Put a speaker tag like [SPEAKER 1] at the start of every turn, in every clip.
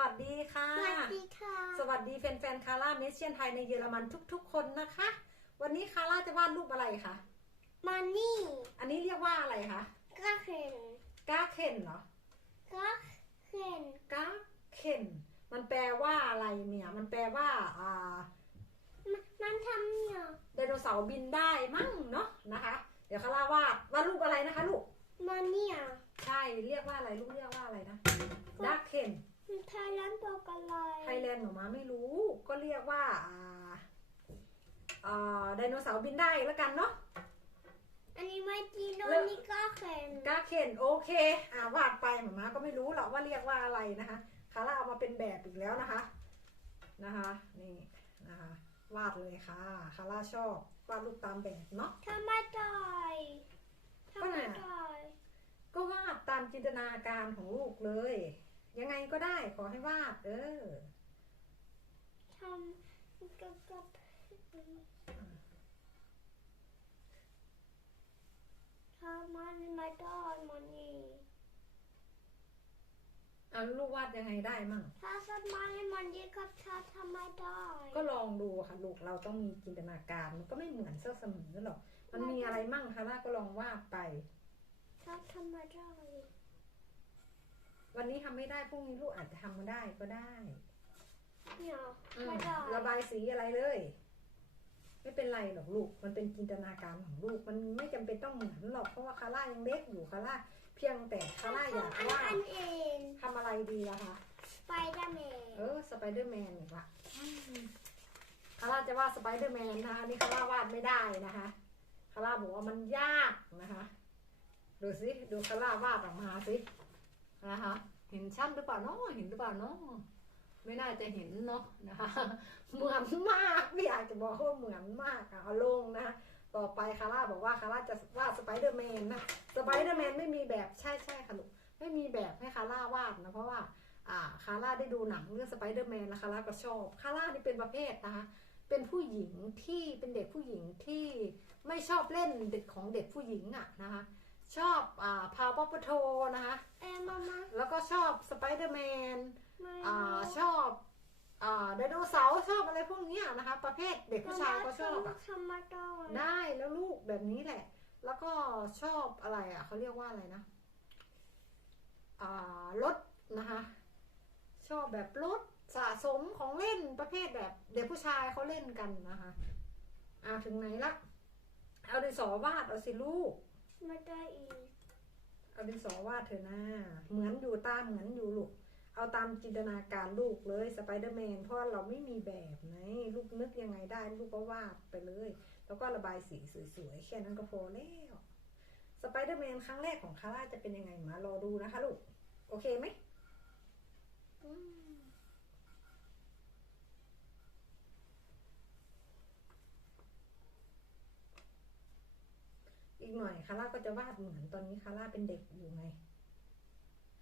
[SPEAKER 1] วัสดีค่ะ
[SPEAKER 2] สวัสดีค่ะ
[SPEAKER 1] สวัสดีแฟนๆคาร่าเมสเชียนไทยในเยอรมันทุก ๆ คนนะคะ วันนี้คาร่าจะวาดรูปอะไรคะ
[SPEAKER 2] มันนี่
[SPEAKER 1] อันนี้เรียกว่าอะไรคะ
[SPEAKER 2] ก็เห็น
[SPEAKER 1] ก้าเคนเหรอ
[SPEAKER 2] ก็เห็น
[SPEAKER 1] ก้าเคนมันแปลว่าอะไรเนี่ย มันแปลว่าอ่า
[SPEAKER 2] มันมันทำเนี่ย
[SPEAKER 1] ไดโนเสาร์บินได้มั่งเนาะนะคะ เดี๋ยวคาร่าวาดวาดรูปอะไรนะคะลูก
[SPEAKER 2] มันเนี่ย
[SPEAKER 1] ใช่ เรียกว่าอะไรลูกเรียกว่าอะไรนะดาเคน
[SPEAKER 2] ไทยแลนด์บอกอะไร
[SPEAKER 1] ไทยแลนด์หนูมาไม่รู้ ก็เรียกว่าอ่าอ่าไดโนเสาร์บินได้แล้วกันเนาะ
[SPEAKER 2] อันนี้ไม่จีโน
[SPEAKER 1] แล้ว
[SPEAKER 2] นี่ก็เห็น
[SPEAKER 1] กาเคนโอเคอ่าวาดไปหมามาก็ไม่รู้หรอกว่าเรียกว่าอะไรนะคะคาร่าเอามาเป็นแบบอีกแล้วนะคะนะคะนี่นะคะวาดเลยค่ะคาร่าชอบวาดรูปตามแบบเนาะ
[SPEAKER 2] ทำไมได้ทำไมได้
[SPEAKER 1] ก็วาดตามจินตนาการของลูกเลย ยังไงก็ได้ขอให้วาด เออ
[SPEAKER 2] ทำกับกับทำมันไม่ได้มันนี่
[SPEAKER 1] เอาลูกวาดยังไงได้มั่ง
[SPEAKER 2] ถ้าสมันมันดีกับชาทำไม่ได้
[SPEAKER 1] ก็ลองดูค่ะลูกเราต้องมีจินตนาการมันก็ไม่เหมือนเสื้อเสมอหรอก มันมีอะไรมั่งคาร่าก็ลองวาดไป
[SPEAKER 2] ถ้าทำไม่ได้
[SPEAKER 1] วันนี้ทำไม่ได้พรุ่งนี้ลูกอาจจะทำได้ก็ได้
[SPEAKER 2] เนี่ย
[SPEAKER 1] อืม
[SPEAKER 2] ไม่ได้
[SPEAKER 1] ระบายสีอะไรเลย ไม่เป็นไรหรอกลูก มันเป็นจินตนาการของลูก มันไม่จำเป็นต้องเหมือนหรอกเพราะว่าคาร่ายังเล็กอยู่คาร่าเพียงแต่คาร่าอยาก
[SPEAKER 2] อัน
[SPEAKER 1] ว่า
[SPEAKER 2] อันเอง
[SPEAKER 1] ทำอะไรดีล่ะคะ
[SPEAKER 2] สไปเดอร์แมน
[SPEAKER 1] เออสไปเดอร์แมนอีกละคาร่าจะวาดสไปเดอร์แมนนะคะนี่คาร่าวาดไม่ได้นะคะคาร่าบอกว่ามันยากนะคะ ดูสิดูคาร่าวาดออกมาสิ นะคะเห็นชั้นหรือเปล่าเนาะเห็นหรือเปล่าเนาะไม่น่าจะเห็นเนาะนะคะเหมือนมากไม่อยากจะบอกว่าเหมือนมากอะเอาลงนะคะต่อไปคาร่าบอกว่าคาร่าจะวาดสไปเดอร์แมนนะสไปเดอร์แมนไม่มีแบบใช่ใช่ค่ะลูกไม่มีแบบให้คาร่าวาดนะเพราะว่าอ่าคาร่าได้ดูหนังเรื่องสไปเดอร์แมนแล้วคาร่าก็ชอบคาร่านี่เป็นประเภทนะคะเป็นผู้หญิงที่เป็นเด็กผู้หญิงที่ไม่ชอบเล่นเด็กของเด็กผู้หญิงอะนะคะ ชอบอ่าพาวป๊อปโทนะคะ
[SPEAKER 2] เอ้มามา
[SPEAKER 1] แล้วก็ชอบสไปเดอร์แมน
[SPEAKER 2] ไม่
[SPEAKER 1] อ่าชอบอ่าไดโนเสาร์ชอบอะไรพวกเนี้ยนะคะ ประเภทเด็กผู้ชายก็ชอบอะ
[SPEAKER 2] ทำไม่ได้
[SPEAKER 1] ได้แล้วลูกแบบนี้แหละ แล้วก็ชอบอะไรอะเขาเรียกว่าอะไรนะอ่ารถนะคะ ชอบแบบรถสะสมของเล่นประเภทแบบ เด็กผู้ชายเขาเล่นกันนะคะอ่าถึงไหนละเอาดินสอวาดเอาสิลูก
[SPEAKER 2] ไม่ได้อีก
[SPEAKER 1] เอาดินสอวาดเถอะนะเหมือนอยู่ตามเหมือนอยู่ลูก เอาตามจินตนาการลูกเลยสไปเดอร์แมนเพราะว่าเราไม่มีแบบไงลูกนึกยังไงได้ ลูกก็วาดไปเลย แล้วก็ระบายสีสวยๆแค่นั้นก็พอแล้วสไปเดอร์แมนครั้งแรกของคาร่าจะเป็นยังไงมารอดูนะคะลูก โอเคไหม อืม อีกหน่อยคาร่าก็จะวาดเหมือนตอนนี้คาร่าเป็นเด็กอยู่ไง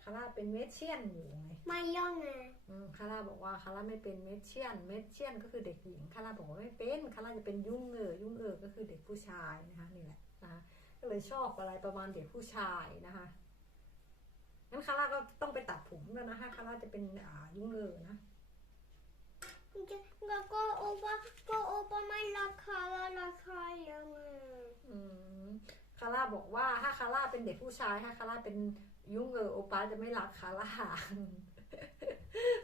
[SPEAKER 1] คาร่าเป็นเมเชียนอยู่ไง
[SPEAKER 2] ไม่ย่องไง
[SPEAKER 1] อืมคาร่าบอกว่าคาร่าไม่เป็นเมเชียน เมเชียนก็คือเด็กหญิงคาร่าบอกว่าไม่เป็นคาร่าจะเป็นยุ่งเออยุ่งเออก็คือเด็กผู้ชายนะคะนี่แหละนะคะก็เลยชอบอะไรประมาณเด็กผู้ชายนะคะงั้นคาร่าก็ต้องไปตัดผมแล้วนะคะคาร่าจะเป็นอ่ายุ่งเออนะ
[SPEAKER 2] แล้วก็โอปาก็โอปาไม่รักคาแล้วรักคายังไง
[SPEAKER 1] อืม คาร่าบอกว่าถ้าคาร่าเป็นเด็กผู้ชายถ้าคาร่าเป็นยุ่งเออโอป้าจะไม่รักคาร่า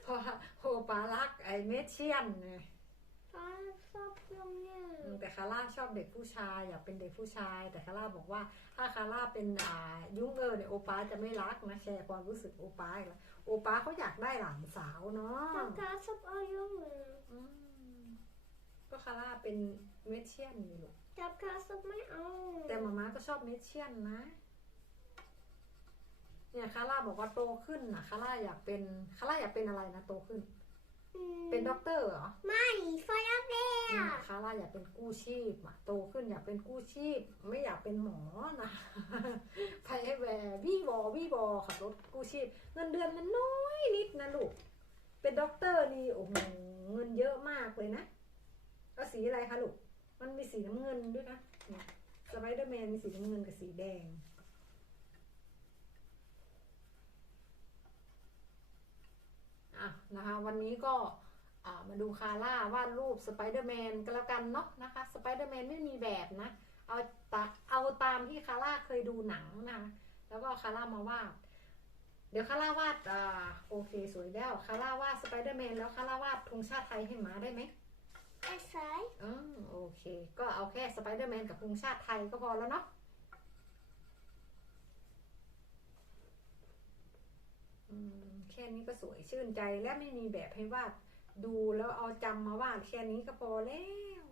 [SPEAKER 1] เพราะว่าโอป้ารักไอ้เมเชียนไง
[SPEAKER 2] ถ้าชอบยังไง
[SPEAKER 1] อืมแต่คาร่าชอบเด็กผู้ชายอยากเป็นเด็กผู้ชาย แต่คาร่าบอกว่า ถ้าคาร่าเป็นอ่ายุ่งเออเนี่ยโอป้าจะไม่รักนะแชร์ความรู้สึกโอป้าอีกแล้วโอป้าเขาอยากได้หลานสาวเนาะ
[SPEAKER 2] ถ้าถ้าชอบเอายังไง
[SPEAKER 1] อืมก็คาร่าเป็นเมเชียนอยู่ลูก
[SPEAKER 2] แต่ถ้าชอบไม่เอา
[SPEAKER 1] แต่มาม่าก็ชอบเมเชียนนะ เนี่ยคาร่าบอกว่าโตขึ้นนะคาร่าอยากเป็นคาร่าอยากเป็นอะไรนะโตขึ้น เป็นด็อกเตอร์เหรอ
[SPEAKER 2] ไม่ไฟอัพเด
[SPEAKER 1] อืม
[SPEAKER 2] ย์
[SPEAKER 1] คาร่าอยากเป็นกู้ชีพอะโตขึ้นอยากเป็นกู้ชีพ ไม่อยากเป็นหมอนะไปให้แวร์วี่บอวี่บอขับรถกู้ชีพ เงินเดือนมันน้อยนิดนะลูก เป็นด็อกเตอร์นี่โอ้โหเงินเยอะมากเลยนะเอาสีอะไรคะลูก มันมีสีน้ำเงินด้วยนะสไปเดอร์แมนมีสีน้ำเงินกับสีแดง อะนะคะ วันนี้ก็มาดูคาร่าวาดรูปสไปเดอร์แมนก็แล้วกันเนาะนะคะสไปเดอร์แมนไม่มีแบบนะ เอาตาเอาตามที่คาร่าเคยดูหนังนะคะแล้วก็คาร่ามาวาด เดี๋ยวคาร่าวาดอ่าโอเคสวยแล้วคาร่าวาดสไปเดอร์แมนแล้วคาร่าวาดธงชาติไทยให้หมาได้ไหม
[SPEAKER 2] ไอ้สาย
[SPEAKER 1] อืมโอเค ก็เอาแค่สไปเดอร์แมนกับธงชาติไทยก็พอแล้วเนาะอืมแค่นี้ก็สวยชื่นใจและไม่มีแบบให้วาดดูแล้วเอาจำมาวาดแค่นี้ก็พอแล้ว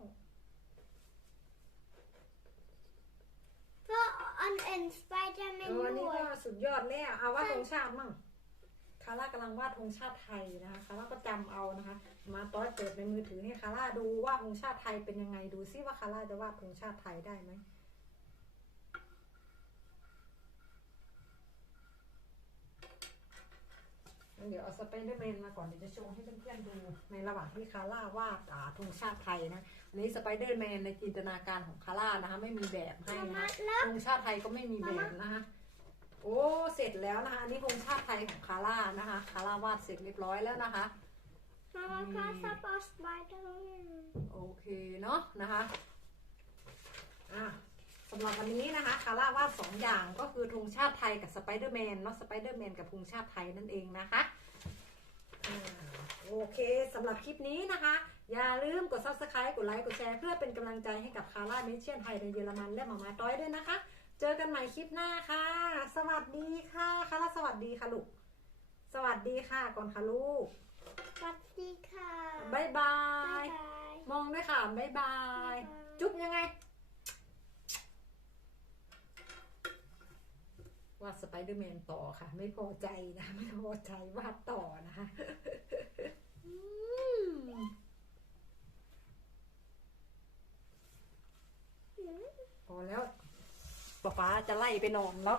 [SPEAKER 2] ก็อันเอ็นสไปเดอร์แม
[SPEAKER 1] เอนออันนี้
[SPEAKER 2] ด้วย
[SPEAKER 1] ก็สุดยอดแล้ว เอาวาดธงชาติมั่ง คาร่ากำลังวาดธงชาติไทยนะคะคาร่าก็จำเอานะคะ มาต้อยเปิดในมือถือให้คาร่าดูว่าธงชาติไทยเป็นยังไงดูซิว่าคาร่าจะวาดธงชาติไทยได้ไหมงั้นเดี๋ยวเอาสไปเดอร์แมนมาก่อนเดี๋ยวจะโชว์ให้เพื่อนๆดูในระหว่างที่คาร่าวาดอ่าธงชาติไทยนะอันนี้สไปเดอร์แมนในจินตนาการของคาร่านะคะ ไม่มีแบบให้
[SPEAKER 2] มา
[SPEAKER 1] นะ
[SPEAKER 2] มาแล้ว
[SPEAKER 1] ธงชาติไทยก็ไม่มีแบบนะคะ โอ้เสร็จแล้วนะคะอันนี้ธงชาติไทยของคาร่านะคะคาร่าวาดเสร็จเรียบร้อยแล้วนะคะ
[SPEAKER 2] มามาค่ะสปอร์ตสไปเดอร์แมน
[SPEAKER 1] โอเคเนาะนะคะอะสำหรับวันนี้นะคะคาร่าวาดสองอย่างก็คือธงชาติไทยกับสไปเดอร์แมนเนาะสไปเดอร์แมนกับธงชาติไทยนั่นเองนะคะอ่าโอเคสำหรับคลิปนี้นะคะ อย่าลืมกด subscribe กดไลค์กดแชร์เพื่อเป็นกำลังใจให้กับคาร่าเมเชียนไทยในเยอรมันและหมามาต้อยด้วยนะคะ เจอกันใหม่คลิปหน้าค่ะ สวัสดีค่ะคาร่าสวัสดีค่ะลูก สวัสดีค่ะก่อนค่ะลูก
[SPEAKER 2] สวัสดีค่ะ
[SPEAKER 1] บ๊ายบา
[SPEAKER 2] บ๊าย
[SPEAKER 1] ย
[SPEAKER 2] บาย
[SPEAKER 1] มองด้วยค่ะบ๊ายบาย
[SPEAKER 2] บ๊ายบาย
[SPEAKER 1] จุ๊บยังไงวาดสไปเดอร์แมนต่อค่ะ ไม่พอใจนะ ไม่พอใจวาดต่อนะคะอืมพอแล้ว ป๊าป๊าจะไล่ไปนอนแล้ว